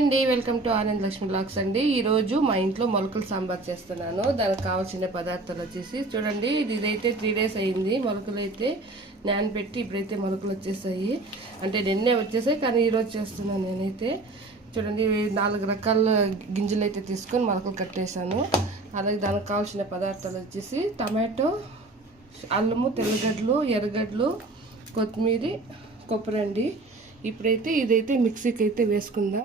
అండి welcome to Anand Lakshmi blogs అండి. ఈరోజు మా ఇంట్లో మొలకలు సాంబార్ చేస్తున్నాను. దానికి కావాల్సిన పదార్థాలు వచ్చేసి చూడండి, ఇదైతే 3 days అయింది. మొలకలు అయితే నానబెట్టి ఇప్పుడైతే మొలకలు వచ్చేసాయి. అంటే నిన్నే వచ్చేసాయి, కానీ ఈరోజు చేస్తున్నాను నేనైతే. చూడండి, 4 రకాల గింజలు అయితే తీసుకొని మొలకలు కట్టేశాను. అలాగే దానికి కావాల్సిన పదార్థాలు వచ్చేసి టమాటో, అల్లము, తెల్లగడ్డలు, ఎర్రగడ్డలు, కొత్తిమీర, కొబ్బరి అండి. ఇప్పుడైతే ఇదైతే మిక్సీకి అయితే వేసుకుందాం.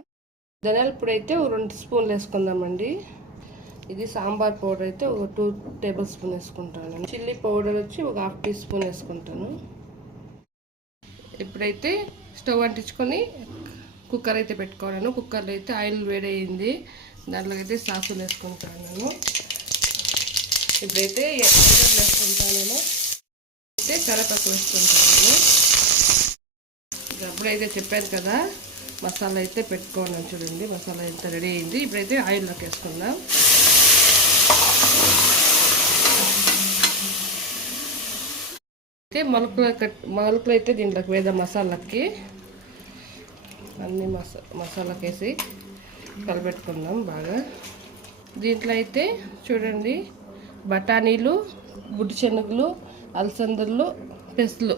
ధనియాల పొడి అయితే 2 స్పూన్లు వేసుకుందామండి. ఇది సాంబార్ పౌడర్ అయితే 2 టేబుల్ స్పూన్ వేసుకుంటాను. చిల్లీ పౌడర్ వచ్చి 1/2 టీ స్పూన్ వేసుకుంటాను. ఇప్పుడైతే స్టవ్ అంటించుకొని కుక్కర్ అయితే పెట్టుకోవాలను. కుక్కర్లో అయితే ఆయిల్ వేడయింది. దాంట్లో అయితే సాసులు వేసుకుంటాను నేను. ఇప్పుడైతే ఎర్రగడ్డలు వేసుకుంటాను నేను. అయితే కరివేపాకు వేసుకుంటాను. అప్పుడైతే చెప్పాను కదా, మసాలా అయితే పెట్టుకోండి. చూడండి, మసాలా ఎంత రెడీ అయింది. ఇప్పుడైతే ఆయిల్లోకి వేసుకుందాం. అయితే మొలకలు అయితే దీంట్లోకి వేద్దాం. మసాలాకి అన్ని మసాలాకి వేసి కలిపెట్టుకుందాం బాగా. దీంట్లో అయితే చూడండి, బఠానీలు, బుడ్డి శనగలు, అలసందలు, పెసలు,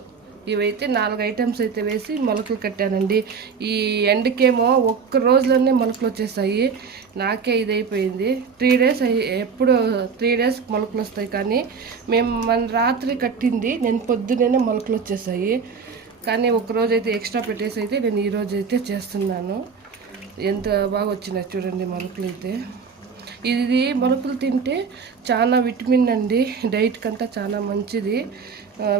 ఇవైతే 4 ఐటమ్స్ అయితే వేసి మొలకలు కట్టానండి. ఈ ఎండకేమో ఒక్క రోజులోనే మొలకలు వచ్చేసాయి. నాకే ఇది అయిపోయింది. 3 days ఎప్పుడు 3 days మొలకలు వస్తాయి, కానీ మన రాత్రి కట్టింది నేను పొద్దునే మొలకలు వచ్చేసాయి. కానీ ఒకరోజు అయితే ఎక్స్ట్రా పెట్టేసి అయితే నేను ఈరోజు అయితే చేస్తున్నాను. ఎంత బాగా వచ్చినాయి చూడండి మొలకలు అయితే. ఇది మొలకలు తింటే చాలా విటమిన్ అండి. డైట్కి అంతా చాలా మంచిది.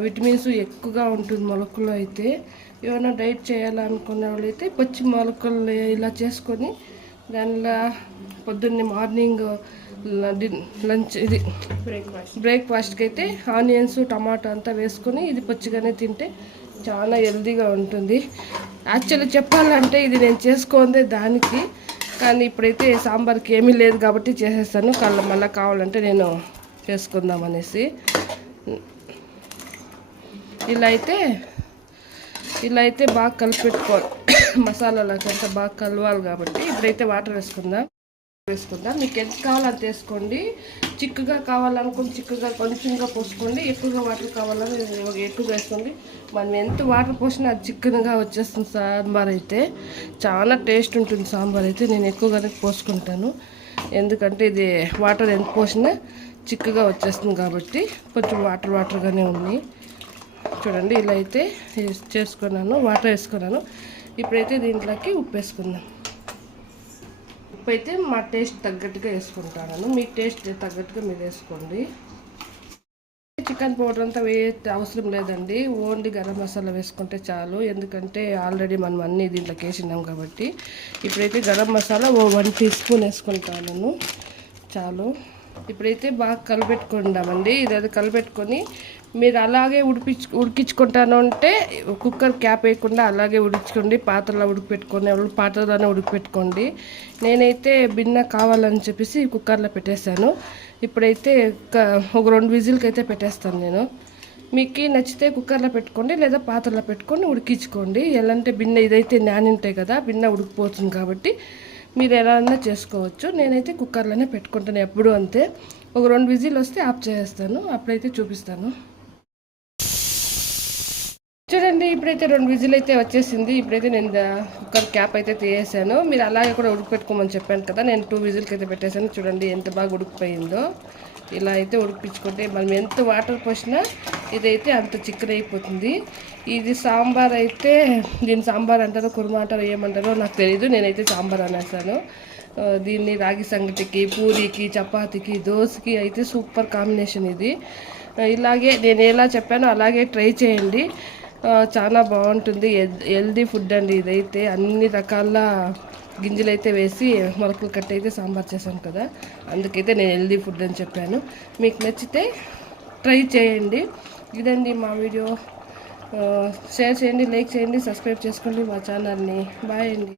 విటమిన్స్ ఎక్కువగా ఉంటుంది మొలకలు అయితే. ఏమైనా డైట్ చేయాలనుకునే వాళ్ళు అయితే పచ్చి మొలకలు ఇలా చేసుకొని దానిలో పొద్దున్నే మార్నింగ్ లంచ్ ఇది బ్రేక్ఫాస్ట్కి అయితే ఆనియన్స్, టమాటో అంతా వేసుకొని ఇది పచ్చిగానే తింటే చాలా హెల్తీగా ఉంటుంది. యాక్చువల్లీ చెప్పాలంటే ఇది నేను చేసుకోందే దానికి, కానీ ఇప్పుడైతే సాంబార్కి ఏమీ లేదు కాబట్టి చేసేస్తాను. మళ్ళీ కావాలంటే నేను చేసుకుందాం అనేసి. ఇలా అయితే బాగా కలిపెట్టుకోవాలి. మసాలాలకి అంతా బాగా కలవాలి కాబట్టి ఇప్పుడైతే వాటర్ వేసుకుందాం. మీకు ఎంత కావాలంత వేసుకోండి. చిక్కగా కావాలనుకుని చిక్కగా కొంచెంగా పోసుకోండి. ఎక్కువగా వాటర్ కావాలని ఎక్కువగా వేసుకోండి. మనం ఎంత వాటర్ పోసినా అది చిక్కగా వచ్చేస్తుంది. సాంబార్ అయితే చాలా టేస్ట్ ఉంటుంది. సాంబార్ అయితే నేను ఎక్కువగానే పోసుకుంటాను. ఎందుకంటే ఇది వాటర్ ఎంత పోసినా చిక్కగా వచ్చేస్తుంది కాబట్టి కొంచెం వాటర్గానే ఉంది. చూడండి, ఇలా అయితే చేసుకున్నాను. వాటర్ వేసుకున్నాను. ఇప్పుడైతే దీంట్లోకి ఉప్పు వేసుకుందాం. ఉప్పు అయితే మా టేస్ట్ తగ్గట్టుగా వేసుకుంటాను. మీ టేస్ట్ తగ్గట్టుగా మీరు వేసుకోండి. చికెన్ పౌడర్ అంతా అవసరం లేదండి. ఓన్లీ గరం మసాలా వేసుకుంటే చాలు. ఎందుకంటే ఆల్రెడీ మనం అన్నీ దీంట్లోకి వేసినాం కాబట్టి. ఇప్పుడైతే గరం మసాలా 1 టీ స్పూన్ వేసుకుంటాను చాలు. ఇప్పుడైతే బాగా కలిపెట్టుకుందామండి. ఇదైతే కలిపెట్టుకొని మీరు అలాగే ఉడికించుకుంటాను అంటే కుక్కర్ క్యాప్ వేయకుండా అలాగే ఉడికించుకోండి. పాత్రలో ఉడికిపెట్టుకోండి. పాత్రలోనే ఉడికిపెట్టుకోండి. నేనైతే బిన్న కావాలని చెప్పేసి కుక్కర్లో పెట్టేశాను. ఇప్పుడైతే ఒక 2 విజిల్కి అయితే పెట్టేస్తాను నేను. మీకు నచ్చితే కుక్కర్లో పెట్టుకోండి, లేదా పాత్రలో పెట్టుకొని ఉడికించుకోండి. ఎలా అంటే బిన్న ఇదైతే నానింటాయి కదా, బిన్న ఉడికిపోతుంది కాబట్టి మీరు ఎలా అన్నా చేసుకోవచ్చు. నేనైతే కుక్కర్లోనే పెట్టుకుంటాను ఎప్పుడు అంతే. ఒక 2 విజిల్ వస్తే ఆఫ్ చేస్తాను. అప్పుడైతే చూపిస్తాను. చూడండి, ఇప్పుడైతే 2 విజిల్ అయితే వచ్చేసింది. ఇప్పుడైతే నేను కుక్కర్ క్యాప్ అయితే తీసేసాను. మీరు అలాగే కూడా ఉడికిపెట్టుకోమని చెప్పాను కదా, నేను 2 విజిల్కి అయితే పెట్టేశాను. చూడండి ఎంత బాగా ఉడికిపోయిందో. ఇలా అయితే ఉడికించుకుంటే మనం ఎంత వాటర్ పోసినా ఇదైతే అంత చిక్కనైపోతుంది. ఇది సాంబార్ అయితే దీన్ని సాంబార్ అంటారో కుర్మా అంటారో ఏమంటారో నాకు తెలీదు. నేనైతే సాంబార్ అనేసాను. దీన్ని రాగి సంగటికి, పూరికి, చపాతీకి, దోశకి అయితే సూపర్ కాంబినేషన్ ఇది. ఇలాగే నేను ఎలా చెప్పానో అలాగే ట్రై చేయండి. చాలా బాగుంటుంది. హెల్దీ ఫుడ్ అండి ఇదైతే. అన్ని రకాల గింజలు అయితే వేసి మొలకలు కట్టి అయితే సాంబార్ చేశాను కదా, అందుకైతే నేను హెల్దీ ఫుడ్ అని చెప్పాను. మీకు నచ్చితే ట్రై చేయండి. ఇదండి మా వీడియో. షేర్ చేయండి, లైక్ చేయండి, సబ్స్క్రైబ్ చేసుకోండి మా ఛానల్ని. బాయ్ అండి.